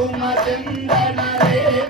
കുമചന്ദനേ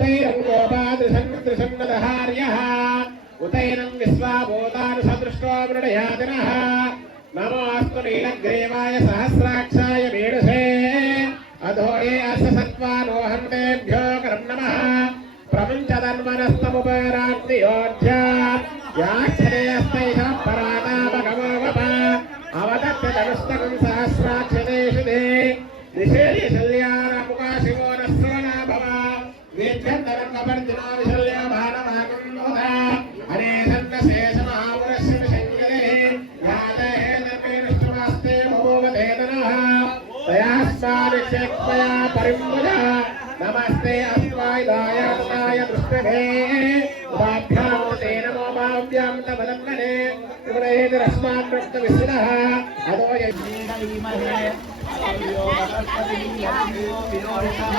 ఉతైరంగోపాదృసన్నదహార్యः ఉతైరం విశ్వాభూతానుసదృష్టో మృడయాదినः నమోऽस्तु నీలగ్రీవాయ సహస్రాక్షాయ మేడుసే అధోయే అస్య సత్వారోహంతేభ్యో కరం నమः. ప్రపంచధన్మనస్తముపరాంతియోధ్యా యాక్షరేస్తైష పరాణామగమోగమ అవదత్య ధనుస్తకు భావ్యాం తమదమ్మనే విమరేదరస్మాన్ రక్త విశ్వనః అదో ధీమహే అయ్యో వనస్పతి యజ్ఞో విరోహితః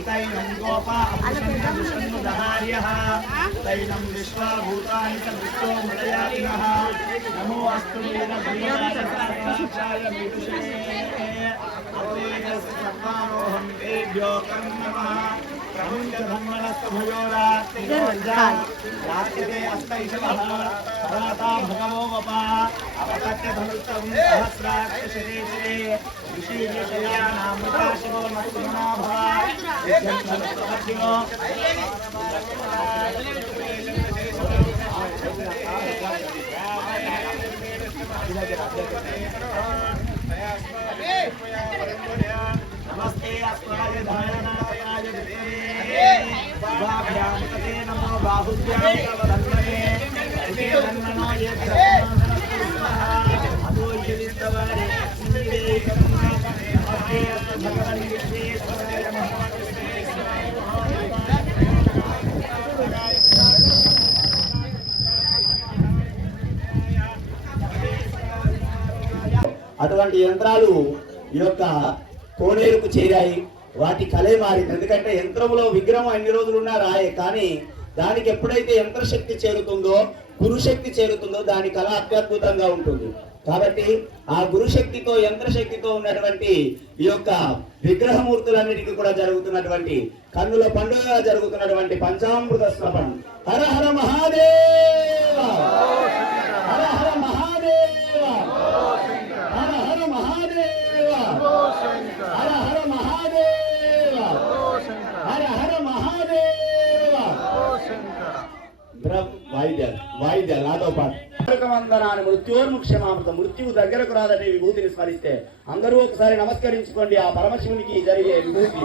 ఉతైనం గోపా అమృతం విష్ణుదహార్యః ఉతైనం నమస్తే అస్మాయ అటువంటి యంత్రాలు ఈ యొక్క కోనేరుకు చేరాయి. వాటి కలే మారింది. ఎందుకంటే యంత్రంలో విగ్రహం అన్ని రోజులున్నా రాయే. కానీ దానికి ఎప్పుడైతే యంత్రశక్తి చేరుతుందో గురుశక్తి చేరుతుందో దాని కళ అత్యద్భుతంగా ఉంటుంది. కాబట్టి ఆ గురుశక్తితో యంత్రశక్తితో ఉన్నటువంటి ఈ యొక్క విగ్రహమూర్తులన్నిటికీ కూడా జరుగుతున్నటువంటి కన్నుల పండుగగా జరుగుతున్నటువంటి పంచామృత స్నపనం హర హర మహాదేవ హర హర మహాదేవ హర హర మహాదేవ హర హర మహాదేవ హర హర మహాదేవ బ్రహ్మ వాయిద్యాలు వాయిద్యాలు నాతో పాటు వందనాన్ని మృత్యోర్ముక్షమామృత మృత్యువు దగ్గరకు రాదనే విభూతిని స్మరిస్తే అందరూ ఒకసారి నమస్కరించుకోండి. ఆ పరమశివునికి జరిగే విభూతి.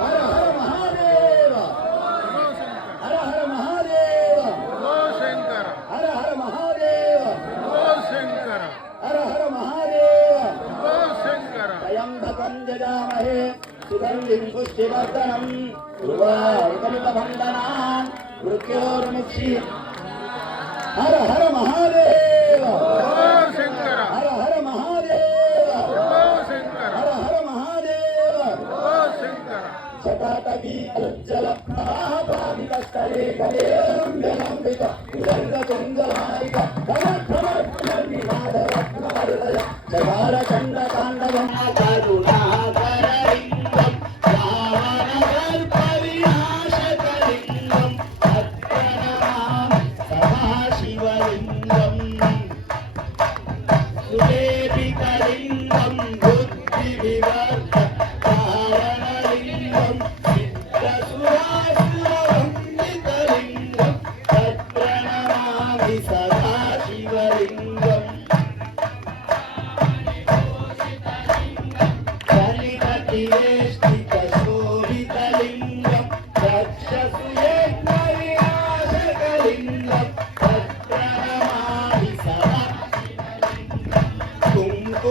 హర హర మహాదేవ. హర హర మహాదేవ. హర హర మహాదేవ. హర హర మహాదేవ. త్రయంబకం జజామహే సుగంధిం పుష్టివర్ధనం. శతాటవీజల ప్రవాహపాదితస్థలే కలేరంబిక ఉదంగ తుంగమాలిక జగార చండ తాండవం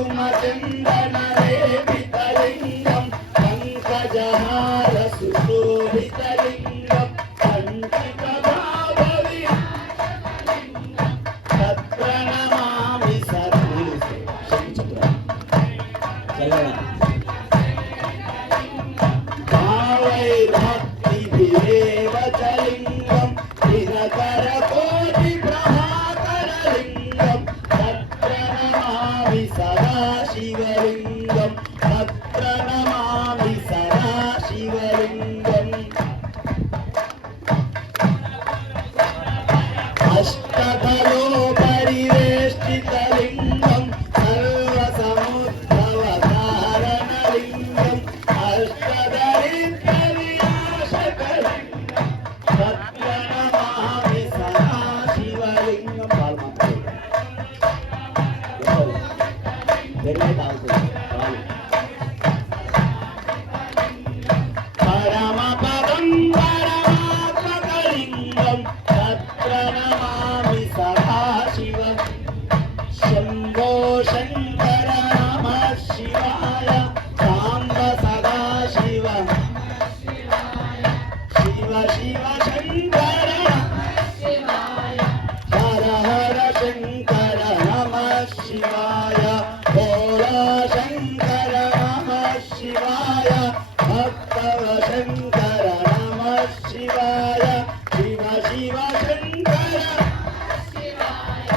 ಕುಮಚಂದನ